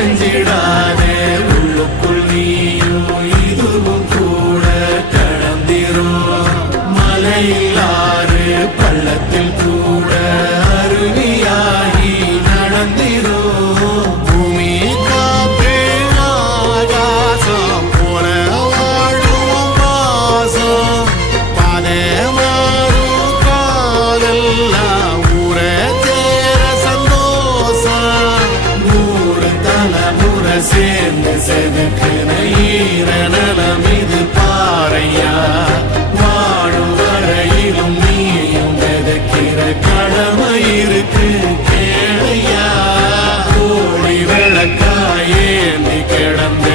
உறைஞ்சிடாதே உள்ளுக்குள் நீயும் இதுவும் கூட கடந்திரும் மலையிலாறு பள்ளத்தில் கூட அருவியாகி நடந்திரும் பூமி காற்று ஆகாசம் போல வாழும் வாசம் பாதை மாறும் காலெல்லாம் ஊரை சேர சந்தோஷம் நூறு தலைமுறை சேர்ந்து செதுக்குன ஈர நலம் இது பாறையா வாழும் வரையிலும் நீயும் விதைக்கிற கடமை இருக்கு கேளையா கோடி விளக்காயேந்தி கிடந்த